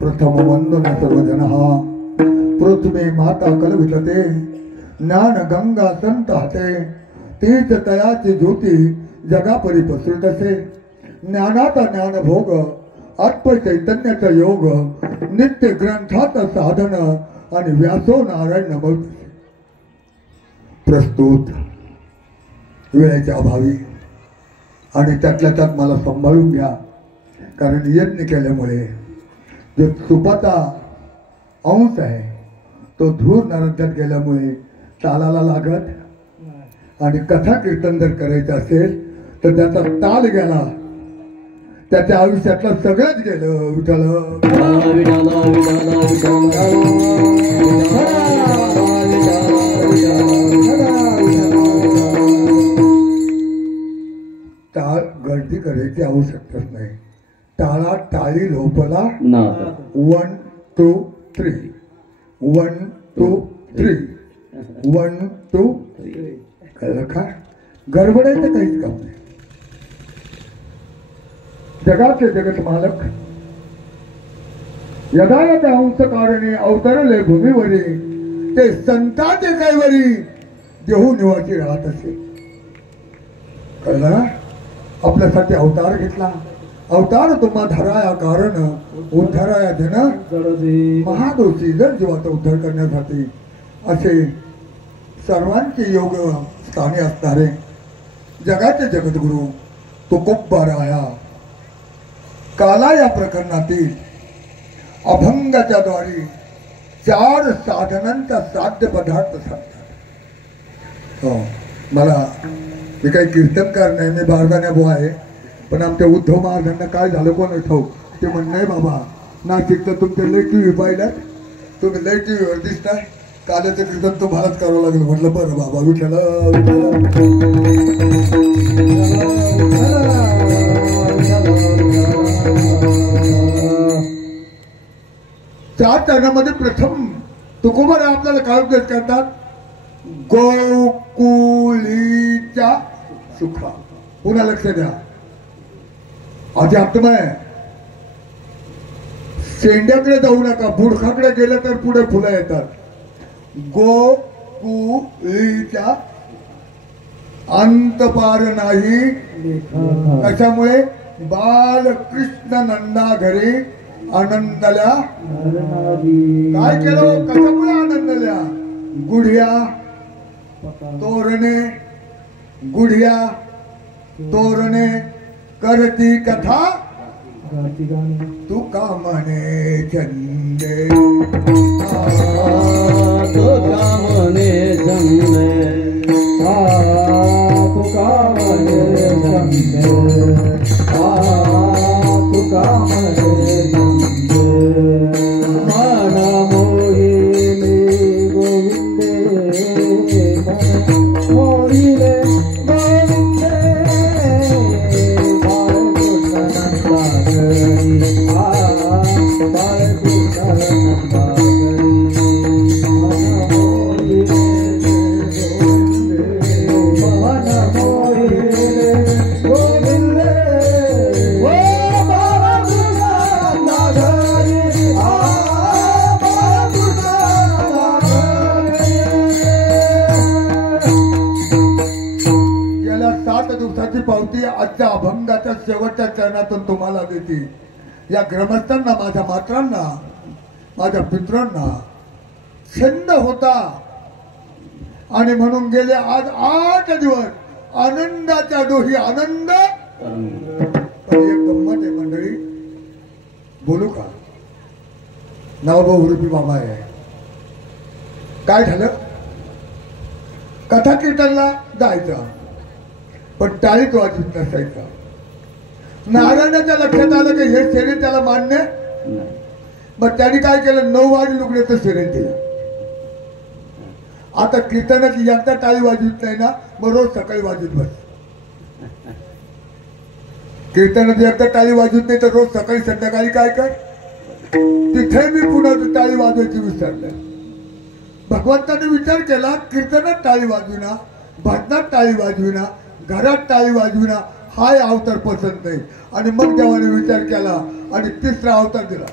प्रथम वंदन सर्वजन पृथ्वी माता कलवितते ज्ञान गंगा संत हाते तीच तयाची ज्योती जगा परी पसरत असे ज्ञानाचा ज्ञान भोग आत्म चैतन्याचा योग नित्य ग्रंथाचं साधन आणि व्यासो नारायण नमः प्रस्तुत वेळेच्या अभावी आणि त्यातल्या त्यात मला सांभाळून घ्या कारण यज्ञ केल्यामुळे जो सुपाचा अंश आहे तो धूर नरंत्यात गेल्यामुळे तालाला लागत आणि कथा कीर्तन जर करायचं असेल तर त्याचा ताल गेला त्याच्या आयुष्यातलं सगळंच गेलं विठ्ठल टाळ गर्दी करायची आवश्यकताच नाही टाळा टाळी लोपला 1 2 3 1 2 3 1 2 कळलं का गडबडायचं काहीच काम नाही जगाचे जगत मालक यदा यदा अंश कारणे अवतरले भूमीवरी ते संतांचे कैवरी देहू निवासी राहत असे कळलं आपल्यासाठी अवतार घेतला अवतार तुम्हा धराया कारण उद्धाराया जन महादोषी जर जीवाचा उद्धार करण्यासाठी असे सर्वांचे योग स्थानी असणारे जगाचे जगद्गुरु तुकोबाराया काला या प्रकरणातील अभंगाच्या द्वारे 4 साधनांचा साध्य पदार्थ सांगतात मला मी काही कीर्तनकार नाही मी बारदाण्या बुवा आहे पण आमच्या उद्धव महाराजांना काय झालं कोण ठाऊक ते म्हणणं आहे बाबा नाशिकचं तुमच्या लय टी व्ही पाहिल्यात तुम्ही लय टी व्हीवर दिसताय काल्याचं कीर्तन तुम्हालाच करावं लागेल म्हटलं बरं बाबा विठ्ठल 4 चरणामध्ये प्रथम तुकोबाराया आपल्याला काय उपदेश करतात गोकुलीच्या सुखा पुन्हा लक्ष द्या अध्यात्म आहे शेंड्याकडे जाऊ नका बुडखाकडे गेलं तर पुढे फुलं येतात गोकुलीच्या अंत पार नाही कशामुळे बालकृष्ण नंदा घरी आनंदल्या काय केलं कशामुळे आनंदल्या गुढिया तोरणे गुढिया तोरणे करती कथा तू का म्हणे चंदे तू का म्हणे चंदे तू का म्हणे चंदे तू का म्हणे चंदे मन मोहिनी गोविंदे मोहिने पावती आजच्या अभंगाच्या शेवटच्या चरणातून तुम्हाला देते या ग्रमस्थांना माझ्या मात्रांना माझ्या पित्रांना छंद होता आणि म्हणून गेले आज 8 दिवस आनंदाच्या डोही आनंद पण एक गंमत आहे मंडळी बोलू का नावभाऊ रूपी बाबा आहे काय झालं कथा कीर्तनला जायचं पण टाळीत वाजवीत नसायचा नारायणाच्या लक्षात आलं की हे शरीर त्याला मान्य, मग त्यांनी काय केलं, 9 वारी लुगड्याचं शरीर दिलं. आता कीर्तनात एकदा टाळी वाजवत नाही ना, मग रोज सकाळी वाजवत बस. कीर्तनात एकदा टाळी वाजवत नाही तर रोज सकाळी संध्याकाळी काय कर. तिथे मी पुन्हा टाळी वाजवायची विसरलं. भगवंताने विचार केला, कीर्तनात टाळी वाजविना, भजनात टाळी वाजविना, घरात टाळी वाजविना, हा अवतार पसंत नाही. आणि मग देवाने विचार केला आणि तिसरा अवतार दिला.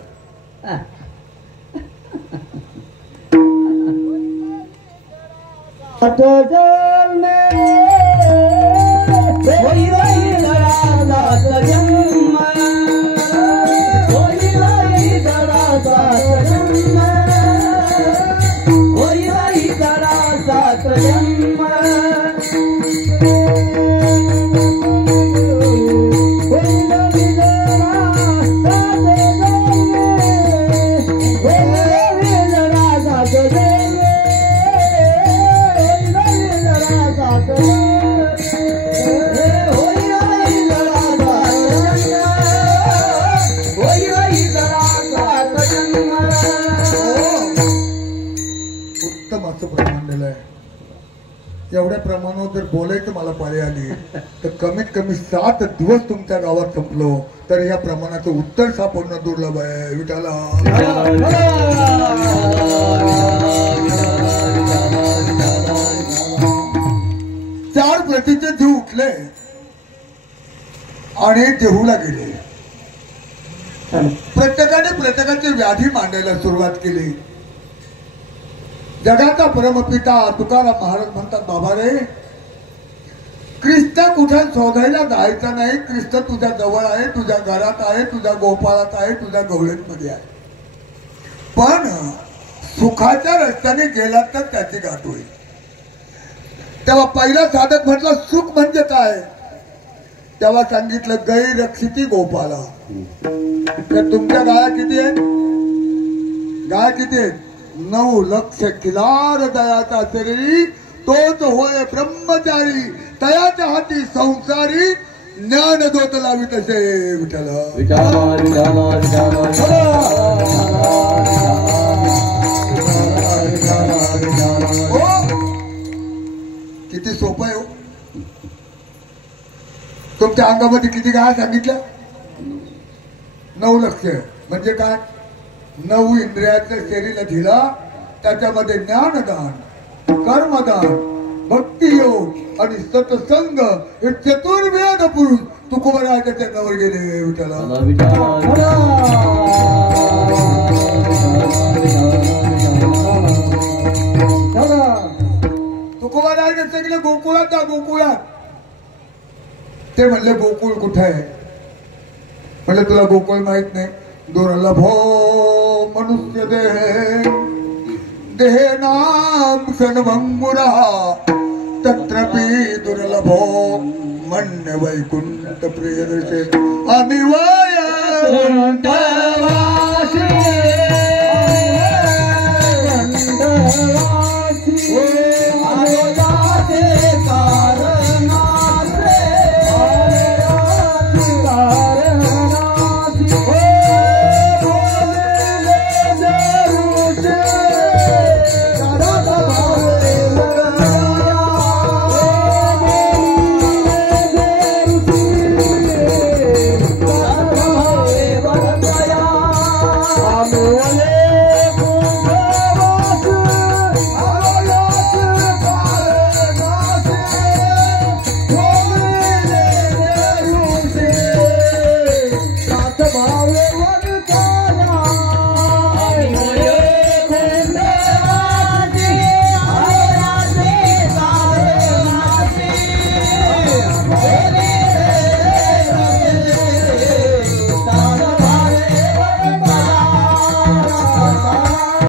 एवढ्या प्रमाणावर जर बोलायचं मला पाळी आली तर कमीत कमी 7 दिवस तुमच्या गावात संपलो तर या प्रमाणाचं उत्तर सापडणं दुर्लभ आहे. विठाला 4 प्रतीचे जीव उठले आणि देहूला गेले. प्रत्येकाने प्रत्येकाची व्याधी मांडायला सुरुवात केली. जगाचा परमपिता तुकाराम महाराज म्हणतात, बाबा रे, ख्रिस्त कुठे शोधायला जायचं नाही. ख्रिस्त तुझ्या जवळ आहे, तुझ्या घरात आहे, तुझ्या गोपाळात आहे, तुझ्या गवळींमध्ये आहे. पण सुखाच्या रस्त्याने गेला तर त्याची गाठ होईल. तेव्हा पहिला साधक म्हटलं, सुख म्हणजे काय. तेव्हा सांगितलं, गाई रक्षिती गोपाला. तर तुमच्या गाया किती आहेत? गाया किती आहेत? 9 लक्ष किलार दयाचा शरीरी, तोच होय ब्रह्मचारी. तयाच्या हाती संसारी, ज्ञान दोत लावी तसे. विठ्ठल किती सोपं आहे हो. तुमच्या अंगामध्ये किती गाय सांगितलं? 9 लक्ष म्हणजे काय? 9 इंद्रियाचं शरीर दिला, त्याच्यामध्ये ज्ञानदान, कर्मदान, भक्तियोग आणि सत्संग हे चतुर्वेद पुरुष तुकोबराच्या चरणावर गेले. विठ्ठला तुकोबराने सगळे गोकुळात जा, गोकुळात. ते म्हणले, गोकुळ कुठे आहे? म्हणलं, तुला गोकुळ माहित नाही? दुर्लभो मनुष्य देहे नाम सन्भंगुरा, तत्रपि दुर्लभो मन्य वैकुंठ प्रियदर्शे. आम्ही वैकुंठ